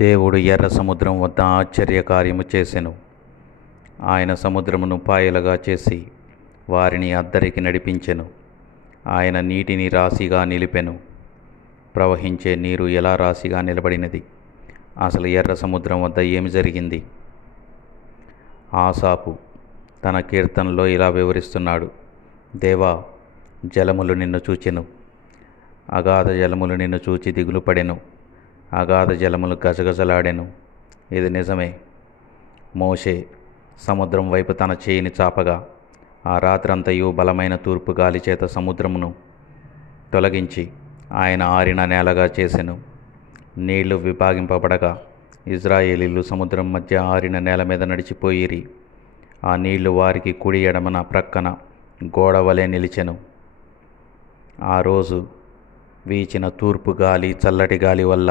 దేవుడు ఎర్ర సముద్రం వద్ద ఆశ్చర్యకార్యము చేసెను. ఆయన సముద్రమును పాయలుగా చేసి వారిని అద్దరికి నడిపించెను. ఆయన నీటిని రాశిగా నిలిపెను. ప్రవహించే నీరు ఎలా రాశిగా నిలబడినది? అసలు ఎర్ర సముద్రం వద్ద ఏమి జరిగింది? ఆసాపు తన కీర్తనలో ఇలా వివరిస్తున్నాడు: దేవా, జలములు నిన్ను చూచెను, అగాధ జలములు నిన్ను చూచి దిగులు పడెను, అగాధ జలములు గజగజలాడెను. ఇది నిజమే. మోషే సముద్రం వైపు తన చేయిని చాపగా ఆ రాత్రంతయు బలమైన తూర్పు గాలి చేత సముద్రమును తొలగించి ఆయన ఆరిన నేలగా చేసెను. నీళ్లు విభాగింపబడగా ఇజ్రాయేలీలు సముద్రం మధ్య ఆరిన నేల మీద నడిచిపోయిరి. ఆ నీళ్లు వారికి కుడి ఎడమన ప్రక్కన గోడ వలె నిలిచెను. ఆ రోజు వీచిన తూర్పు గాలి, చల్లటి గాలి వల్ల